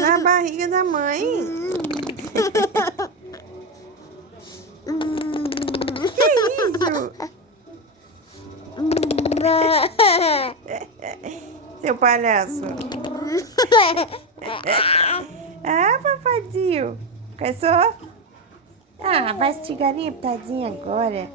Na barriga da mãe? Que isso? Seu palhaço. Ah, papadinho. Cansou? Ah, vai estigar ali, tadinha agora.